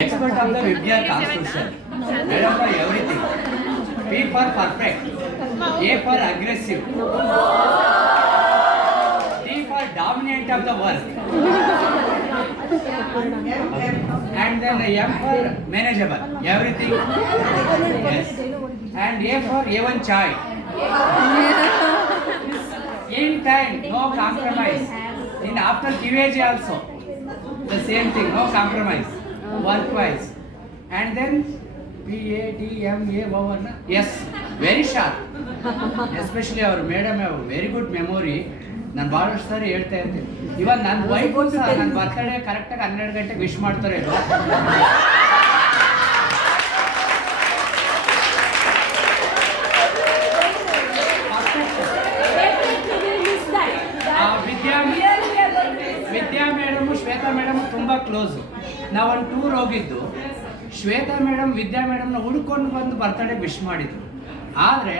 Expert of the Vibgyan Constitution. Madam for everything. P for perfect. A for aggressive. D for dominant of the work. And then M for manageable. Everything. Yes. And A for A1 chai. In time, no compromise. In after QAG also. The same thing, no compromise. Work-wise. And then PADMA, yes, very sharp. Especially our madam have very good memory. ನಾನು ಭಾಳಷ್ಟು ಸಾರಿ ಹೇಳ್ತಾ ಇರ್ತೀನಿ. ಇವಾಗ ನನ್ನ wife ಸಹ ನನ್ನ birthday ಕರೆಕ್ಟಾಗಿ 12 ಗಂಟೆಗೆ ವಿಶ್ ಮಾಡ್ತಾರೆ ಇಲ್ವ? ವಿದ್ಯಾ ಮೇಡಮು ಶ್ವೇತಾ ಮೇಡಮ್ ತುಂಬ ಕ್ಲೋಸು. ನಾವೊಂದು ಟೂರ್ ಹೋಗಿದ್ದು, ಶ್ವೇತಾ ಮೇಡಮ್ ವಿದ್ಯಾ ಮೇಡಮ್ನ ಹುಡ್ಕೊಂಡು ಬಂದು ಬರ್ತಡೇ ವಿಶ್ ಮಾಡಿದ್ರು. ಆದರೆ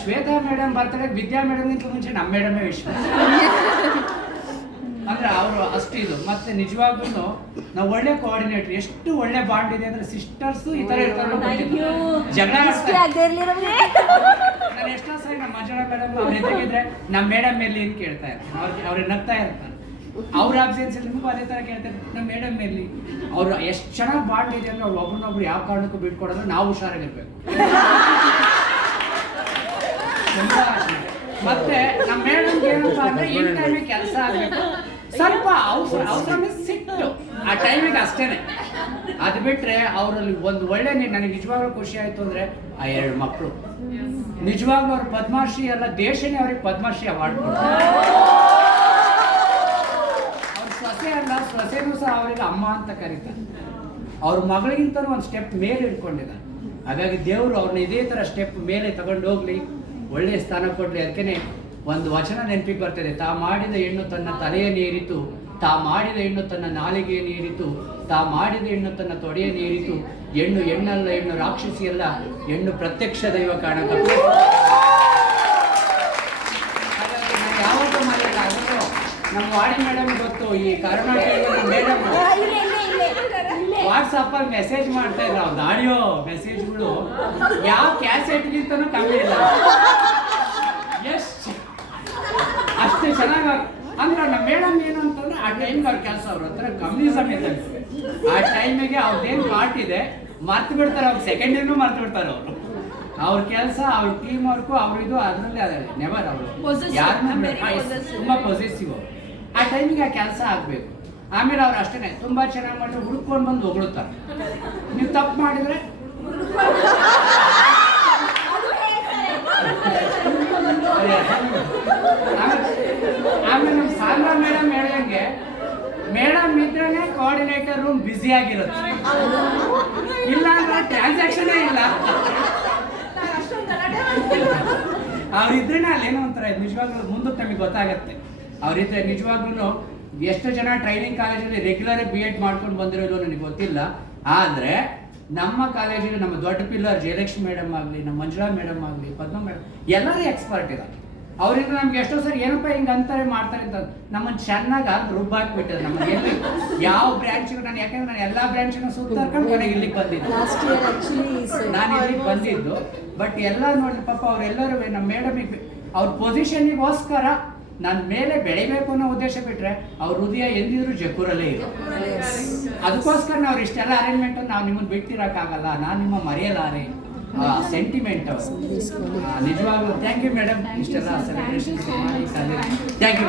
ಶ್ವೇತಾ ಮೇಡಮ್ ಬರ್ತಡೇ ವಿದ್ಯಾ ಮೇಡಮ್ಗಿಂತ ಮುಂಚೆ ನಮ್ಮ ಮೇಡಮೇ ವಿಶ್ ಅಂದರೆ ಅವರು ಅಷ್ಟು ಇದು. ಮತ್ತು ನಿಜವಾಗ್ಲೂ ನಾವು ಒಳ್ಳೆ ಕೋಆರ್ಡಿನೇಟರ್, ಎಷ್ಟು ಒಳ್ಳೆ ಬಾಂಡ್ ಇದೆ ಅಂದರೆ ಸಿಸ್ಟರ್ಸು ಈ ಥರ ಇರ್ತಾರೆ. ಜಗಳ ನಾನು ಎಷ್ಟೋ ಸರಿ ನಮ್ಮ ಮಂಜುಳಾ ಮೇಡಮ್ ಅವ್ರು ಎದುರಿಗಿದ್ರೆ ನಮ್ಮ ಮೇಡಮ್ ಎಲ್ಲಿ ಅಂತ ಕೇಳ್ತಾ ಇರ್ತಾರೆ. ಅವ್ರಿಗೆ ನಗ್ತಾ ಇರ್ತಾರೆ. ಅವ್ರ ಆಬ್ಸೆನ್ಸ್ ನಿಮಗೂ ಅದೇ ಥರ ಕೇಳ್ತಾರೆ, ನಮ್ಮ ಮೇಡಮ್ ಎಲ್ಲಿ. ಅವ್ರು ಎಷ್ಟು ಚೆನ್ನಾಗಿ ಬಾಂಡ್ ಇದೆ ಅಂದರೆ ಅವ್ರು ಒಬ್ರನ್ನೊಬ್ರು ಯಾವ ಕಾರಣಕ್ಕೂ ಬಿಟ್ಕೊಡೋದ್ರೆ ನಾವು ಹುಷಾರಾಗಿರ್ಬೇಕು. ಮತ್ತೆ ನಮ್ಮ ಮೇಡಮ್ಗೆ ಏನಪ್ಪ ಅಂದರೆ ಈ ಟೈಮಿಗೆ ಕೆಲಸ ಆಗಬೇಕು, ಸ್ವಲ್ಪ ಅವಸರನೇ ಸಿಟ್ಟು ಆ ಟೈಮಿಗೆ ಅಷ್ಟೇನೆ. ಅದು ಬಿಟ್ಟರೆ ಅವರಲ್ಲಿ ಒಂದು ಒಳ್ಳೆ ನನಗೆ ನಿಜವಾಗ್ಲೂ ಖುಷಿ ಆಯಿತು ಅಂದರೆ ಆ 2 ಮಕ್ಕಳು ನಿಜವಾಗ್ಲೂ ಅವ್ರು ಪದ್ಮಶ್ರೀ ಅಲ್ಲ, ದೇಶನೇ ಅವ್ರಿಗೆ ಪದ್ಮಶ್ರೀ ಅವಾರ್ಡ್ ಕೊಡ್ತಾರೆ. ಅವ್ರ ಸೊಸೆ ಅಲ್ಲ, ಸೊಸೆನೂ ಸಹ ಅವರಿಗೆ ಅಮ್ಮ ಅಂತ ಕರೀತಾರೆ. ಅವ್ರ ಮಗಳಿಗಿಂತ ಒಂದು ಸ್ಟೆಪ್ ಮೇಲೆ ಇಟ್ಕೊಂಡಿದ್ದಾರೆ. ಹಾಗಾಗಿ ದೇವರು ಅವ್ರನ್ನ ಇದೇ ಥರ ಸ್ಟೆಪ್ ಮೇಲೆ ತಗೊಂಡು ಹೋಗ್ಲಿ, ಒಳ್ಳೆಯ ಸ್ಥಾನ ಕೊಡಲಿ. ಅದಕ್ಕೆ ಒಂದು ವಚನ ನೆನಪಿಗೆ ಬರ್ತದೆ, ತಾ ಮಾಡಿದ ಹೆಣ್ಣು ತನ್ನ ತಲೆಯ ನೀರಿತು, ತಾ ಮಾಡಿದ ಹೆಣ್ಣು ತನ್ನ ನಾಲಿಗೆಯ ನೀರಿತು, ತಾ ಮಾಡಿದ ಹೆಣ್ಣು ತನ್ನ ತೊಡೆಯ ನೀರಿತು, ಹೆಣ್ಣು ಹೆಣ್ಣಲ್ಲ, ಹೆಣ್ಣು ರಾಕ್ಷಸಿಯಲ್ಲ, ಹೆಣ್ಣು ಪ್ರತ್ಯಕ್ಷ ದೈವ ಕಾಣಕ. ಹಾಗಾಗಿ ನಾನು ಯಾವತ್ತೂ ಮರೆಯಲ್ಲ. ಅದನ್ನು ನಮ್ಮ ವಾಣಿ ಮೇಡಮ್ ಗೊತ್ತು, ಈ ಕರ್ನಾಟಕದ ಮೇಡಮ್ ವಾಟ್ಸಪ್ಪಲ್ಲಿ ಮೆಸೇಜ್ ಮಾಡ್ತಾ ಇದ್ರು. ಅವ್ರದ್ದು ಆಡಿಯೋ ಮೆಸೇಜ್ಗಳು ಯಾವ ಕ್ಯಾಸೆಟ್ಗಿಂತನೂ ಕಮ್ಮಿ ಇಲ್ಲ. ಎಷ್ಟು ಅಷ್ಟು ಚೆನ್ನಾಗಿ ಅಂದ್ರೆ ನಮ್ಮ ಮೇಡಮ್ ಏನು ಅಂತಂದ್ರೆ ಆ ಟೈಮ್ಗೆ ಅವ್ರ ಕೆಲಸ ಅವ್ರ ಹತ್ರ ಕಮ್ಯುನಿಸಮ್ ಇದೆ. ಆ ಟೈಮಿಗೆ ಅವ್ರದ್ದೇನು ಪಾರ್ಟ್ ಇದೆ ಮರ್ತು ಬಿಡ್ತಾರೆ. ಅವ್ರು ಸೆಕೆಂಡಿಗೂ ಮರ್ತು ಬಿಡ್ತಾರೆ ಅವರು. ಅವ್ರ ಕೆಲಸ, ಅವ್ರ ಟೀಮ್ ವರ್ಕು, ಅವ್ರ ಇದು ಅದರಲ್ಲಿ ಅದೇ ನೆವರ್. ಅವರು ಯಾರನ್ನ ತುಂಬ ಪೊಸೆಸಿವ್. ಆ ಟೈಮಿಗೆ ಆ ಕೆಲಸ ಆಗಬೇಕು. ಆಮೇಲೆ ಅವ್ರು ಅಷ್ಟೇ ತುಂಬ ಚೆನ್ನಾಗಿ ಮಾಡಿದ್ರೆ ಹುಡ್ಕೊಂಡು ಬಂದು ಹೊಗಳುತ್ತಾರೆ. ನೀವು ತಪ್ಪು ಮಾಡಿದರೆ ಆಮೇಲೆ ನಮ್ಮ ಸಾಂದ್ರಾ ಮೇಡಮ್ ಹೇಳ್ದಂಗೆ, ಮೇಡಮ್ ಇದ್ರೇನೆ ಕೋಆರ್ಡಿನೇಟರ್ ರೂಮ್ ಬ್ಯುಸಿ ಆಗಿರುತ್ತೆ, ಇಲ್ಲ ಅಂದ್ರೆ ಟ್ರಾನ್ಸಾಕ್ಷನೇ ಇಲ್ಲ. ಅವ್ರಿದ್ರೇನೆ ಅಲ್ಲೇನೋ ಒಂಥರ ನಿಜವಾಗ್ಲೂ ಮುಂದಕ್ಕೆ ನಮಗೆ ಗೊತ್ತಾಗತ್ತೆ. ಅವರಿದ್ರೆ ನಿಜವಾಗ್ಲೂ ಎಷ್ಟು ಜನ ಟ್ರೈನಿಂಗ್ ಕಾಲೇಜಲ್ಲಿ ರೆಗ್ಯುಲರ್ BEd ಮಾಡ್ಕೊಂಡು ಬಂದಿರೋದು ನನಗೆ ಗೊತ್ತಿಲ್ಲ. ಆದರೆ ನಮ್ಮ ಕಾಲೇಜಲ್ಲಿ ನಮ್ಮ ದೊಡ್ಡ ಪಿಲ್ಲರ್ ಜಯಲಕ್ಷ್ಮಿ ಮೇಡಮ್ ಆಗಲಿ, ನಮ್ಮ ಮಂಜುಳಾ ಮೇಡಮ್ ಆಗಲಿ, ಪದ್ಮ ಮೇಡಮ್ ಎಲ್ಲರೂ ಎಕ್ಸ್ಪರ್ಟ್ ಇದ್ದಾರೆ. ಅವರಿಂದ ನಮ್ಗೆ ಎಷ್ಟೋ ಸರಿ ಏನಪ್ಪ ಹಿಂಗೆ ಅಂತಾರೆ ಮಾಡ್ತಾರೆ ಅಂತ ನಮ್ಮನ್ನು ಚೆನ್ನಾಗಿ ರುಬ್ಬಾಕ್ಬಿಟ್ಟಿದೆ. ನಮಗೆ ಎಲ್ಲಿ ಯಾವ ಬ್ರ್ಯಾಂಚಿಗೂ ನಾನು, ಯಾಕಂದ್ರೆ ನಾನು ಎಲ್ಲ ಬ್ರ್ಯಾಂಚಿನ ಸುತ್ತಾರ್ಕೊಂಡು ಕೊನೆಗೆ ಇಲ್ಲಿಗೆ ಬಂದಿದ್ದು. ನಾನು ಇಲ್ಲಿಗೆ ಬಂದಿದ್ದು. ಬಟ್ ಎಲ್ಲ ನೋಡಿ ಪಾಪ ಅವರೆಲ್ಲರೂ ನಮ್ಮ ಮೇಡಮಿಗೆ ಅವ್ರ ಪೊಸಿಷನ್ನಿಗೋಸ್ಕರ ನನ್ನ ಮೇಲೆ ಬೆಳಿಬೇಕು ಅನ್ನೋ ಉದ್ದೇಶ ಬಿಟ್ಟರೆ ಅವ್ರ ಹೃದಯ ಎಂದಿದ್ರು ಜಕ್ಕೂರಲ್ಲೇ ಇದೆ. ಅದಕ್ಕೋಸ್ಕರ ನಾವು ಇಷ್ಟೆಲ್ಲ ಅರೇಂಜ್ಮೆಂಟನ್ನು ನಾವು ನಿಮ್ಮನ್ನು ಬಿಟ್ಟಿರೋಕ್ಕಾಗಲ್ಲ. ನಾನು ನಿಮ್ಮ ಮರೆಯಲಾರೆ ಸೆಂಟಿಮೆಂಟ್. ನಿಜವಾಗ್ಲೂ ಥ್ಯಾಂಕ್ ಯು ಮೇಡಮ್, ಇಷ್ಟೆಲ್ಲ ಸೆಲೆಬ್ರೇಷನ್ಸ್ ಮಾಡಿ. Thank you.